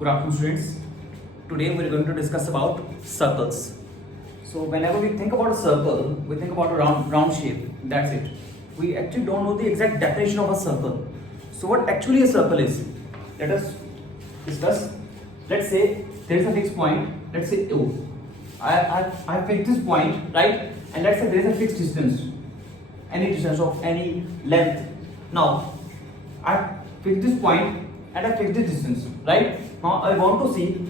Good afternoon, students. Today we are going to discuss about circles. So whenever we think about a circle, we think about a round shape. That's it. We actually don't know the exact definition of a circle. So what actually a circle is? Let us discuss. Let's say there is a fixed point. Let's say O. I fixed this point, right? And let's say there is a fixed distance, any distance of any length. Now I fixed this point and I fixed this distance, right? Now I want to see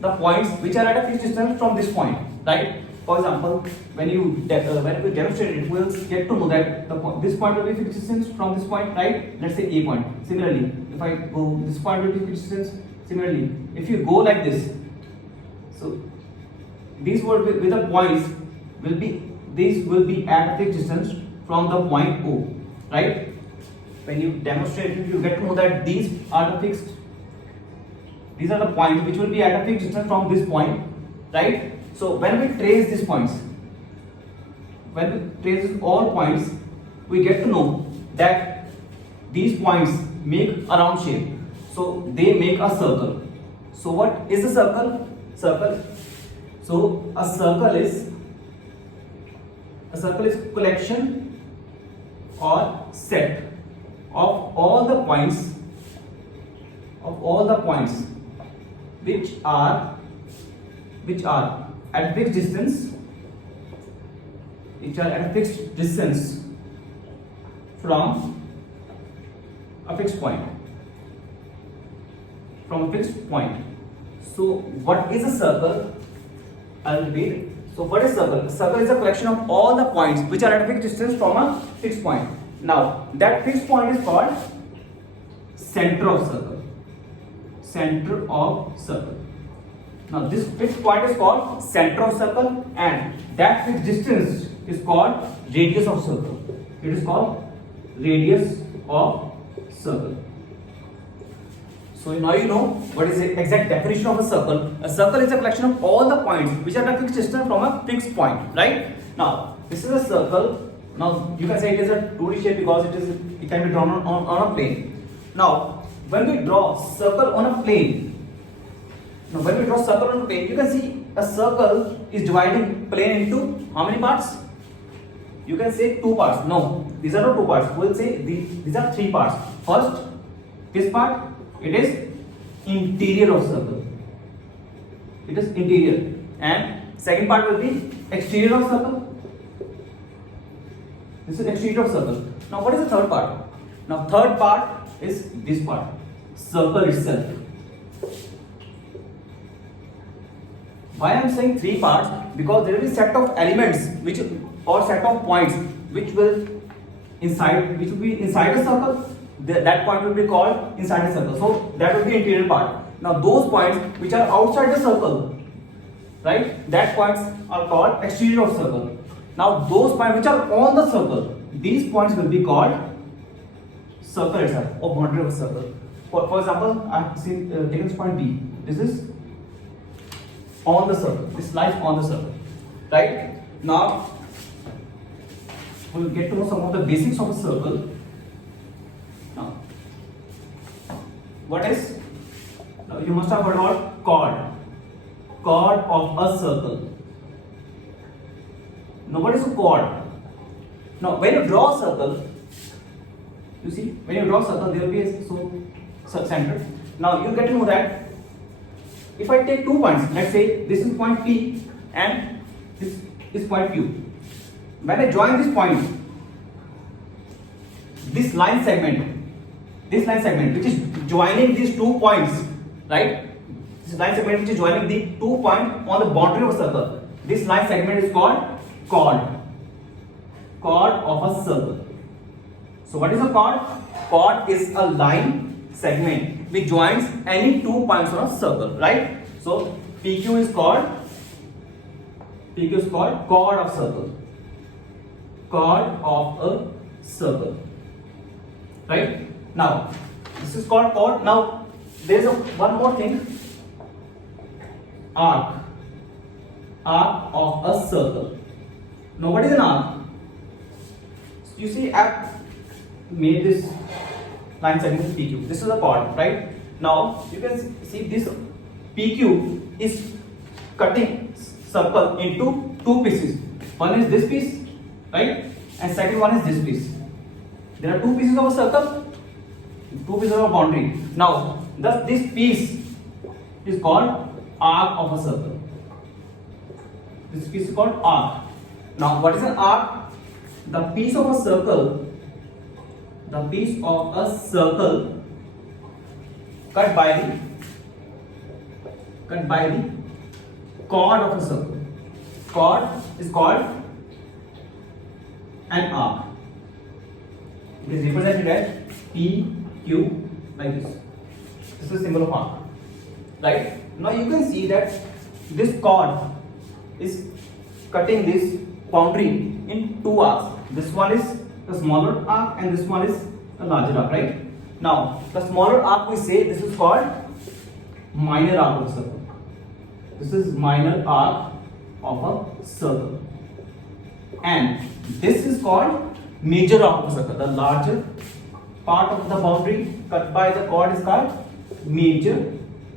the points which are at a fixed distance from this point, right? For example, when we demonstrate it, we will get to know that this point will be fixed distance from this point, right? Let's say A point. Similarly, if I go, this point will be fixed distance. Similarly, if you go like this, so these will be with the points will be at a fixed distance from the point O, right? When you demonstrate it, you get to know that these are the points which will be at a fixed distance from this point, right? So when we trace these points, when we trace all points, we get to know that these points make a round shape. So they make a circle. So what is a circle? So a circle is collection or set of all the points which are at fixed distance, from a fixed point. So what is a circle? I'll repeat. So what is circle? Circle is a collection of all the points which are at a fixed distance from a fixed point. Now that fixed point is called center of circle. Now this fixed point is called center of circle, and that fixed distance is called radius of circle. It is called radius of circle. So now you know what is the exact definition of a circle. A circle is a collection of all the points which are at a fixed distance from a fixed point, right? Now this is a circle. Now you can say it is a 2D shape because it can be drawn on a plane. Now when we draw circle on a plane, you can see a circle is dividing plane into how many parts? You can say 2 parts. No, these are not 2 parts. We will say these are 3 parts. First, this part, it is interior of circle. It is interior. And second part will be exterior of circle. This is exterior of circle. Now what is the third part? Now third part is this part, circle itself. Why I am saying 3 parts? Because there is a set of elements set of points which will be inside a circle. That point will be called inside a circle. So that will be interior part. Now those points which are outside the circle, right? That points are called exterior of circle. Now those points which are on the circle, these points will be called circle itself or boundary of a circle. For example, I have taken this point B. This is on the circle. This lies on the circle, right? Now we will get to know some of the basics of a circle. Now, what is? Now you must have heard about chord of a circle. Now what is a chord? Now when you draw a circle, you see when you draw a circle there will be a center. Now you get to know that if I take 2 points, let's say this is point P and this is point Q. When I join this point, this line segment which is joining these 2 points, right? This line segment which is joining the 2 points on the boundary of a circle. This line segment is called chord of a circle. So what is a chord? Chord is a line segment which joins any 2 points on a circle, right? So PQ is called chord of circle. Chord of a circle, right? Now this is called chord. Now there is one more thing, arc of a circle. Now what is an arc? You see, I've made this line segment PQ. This is a chord, right? Now you can see this PQ is cutting circle into two pieces. One is this piece, right? And second one is this piece. There are two pieces of a circle, two pieces of a boundary. Now, thus this piece is called arc of a circle. This piece is called arc. Now, what is an arc? The piece of a circle, cut by the chord of a circle. Chord is called an arc. It is represented as PQ like this. This is a symbol of arc. Right? Now you can see that this chord is cutting this boundary in two arcs. This one is the smaller arc and this one is the larger arc, right? Now the smaller arc, we say this is called minor arc of a circle. This is minor arc of a circle. And this is called major arc of a circle. The larger part of the boundary cut by the chord is called major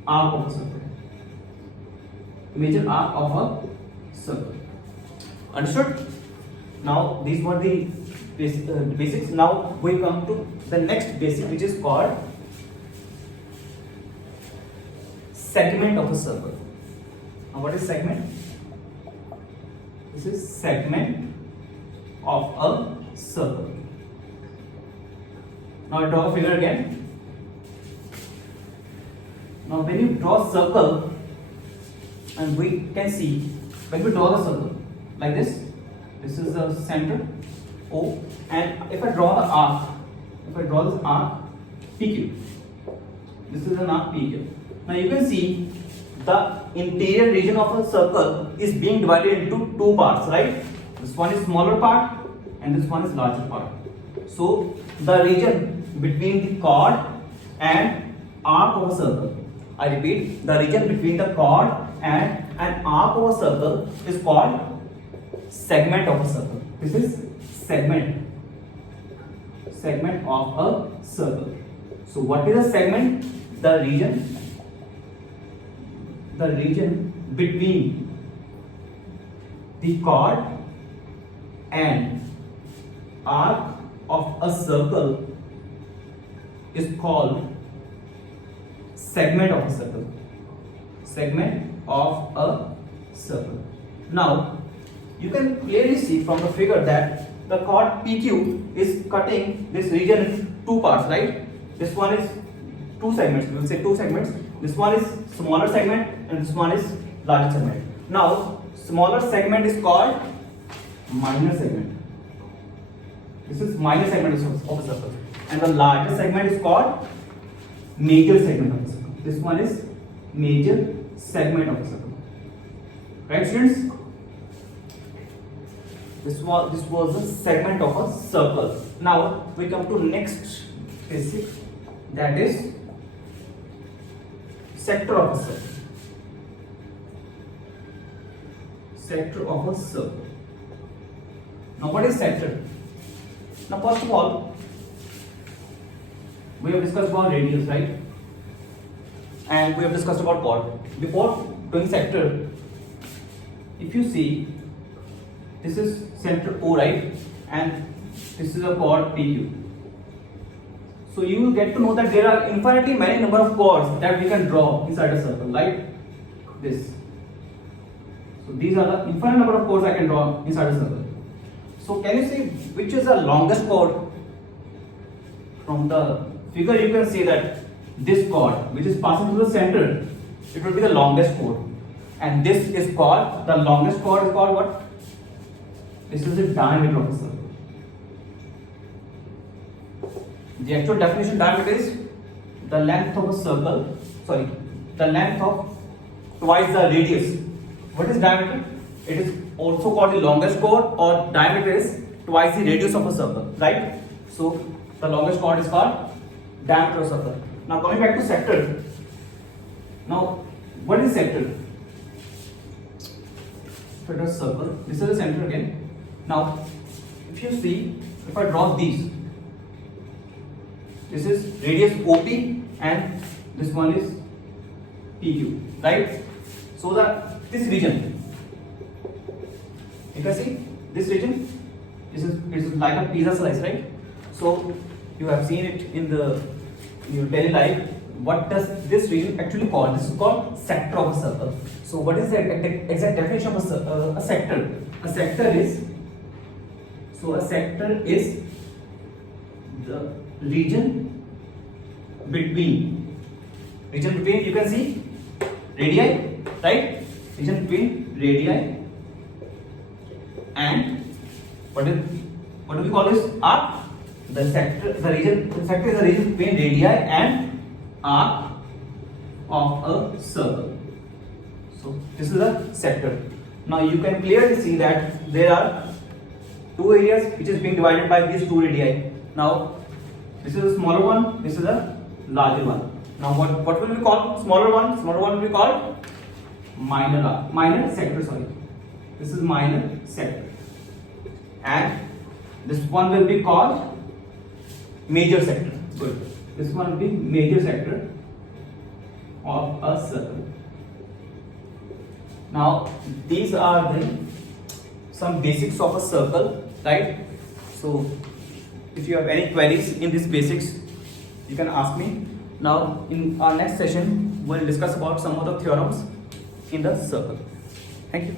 arc of a circle. Major arc of a circle. Understood? Now these were the basics. Now we come to the next basic, which is called segment of a circle. Now what is segment? This is segment of a circle. Now I draw a figure again. Now when you draw a circle, and we can see when we draw the circle like this is the center O, and if I draw the arc, this arc PQ, this is an arc PQ. Now you can see the interior region of a circle is being divided into two parts, right? This one is smaller part and this one is larger part. So the region between the chord and arc of a circle, I repeat, the region between the chord and an arc of a circle is called segment of a circle. This is segment of a circle. So what is a segment? The region between the chord and arc of a circle is called segment of a circle. Segment of a circle. Now you can clearly see from the figure that the chord PQ is cutting this region in two parts, right? This one is two segments. We will say two segments. This one is smaller segment and this one is larger segment. Now smaller segment is called minor segment. This is minor segment of a circle, and the larger segment is called major segment of a circle. This one is major segment of a circle. Right, students? This was a segment of a circle. Now we come to next basic, that is sector of a circle. Sector of a circle. Now what is sector? Now first of all, we have discussed about radius, right? And we have discussed about chord. Before doing sector, if you see, this is center O, right? And this is a chord PQ. So you will get to know that there are infinitely many number of chords that we can draw inside a circle, like this. So these are the infinite number of chords I can draw inside a circle. So can you see which is the longest chord? From the figure you can see that this chord, which is passing through the center, it will be the longest chord. And this is called, the longest chord is called what? This is the diameter of a circle. The actual definition diameter is the length of a circle, the length of twice the radius. What is diameter? It is also called the longest chord, or diameter is twice the radius of a circle, right? So the longest chord is called diameter of a circle. Now coming back to sector. Now what is sector? Sector circle. This is the center again. Now if you see, if I draw these, this is radius OP and this one is PQ, right? So this region, you can see this region, this is like a pizza slice, right? So you have seen it in your daily life. What does this region actually called? This is called sector of a circle. So what is the exact definition of a sector? A sector is the region between you can see radii, right? Region between radii and what do we call this? Arc. The sector is the region between radii and arc of a circle. So this is a sector. Now you can clearly see that there are two areas which is being divided by these two radii. Now this is a smaller one, this is a larger one. Now what will we call smaller one? Smaller one will be called minor sector. Sorry, this is minor sector, and this one will be called major sector. Good. This one will be major sector of a circle. Now these are some basics of a circle, right? So if you have any queries in these basics, you can ask me. Now in our next session, we'll discuss about some of the theorems in the circle. Thank you.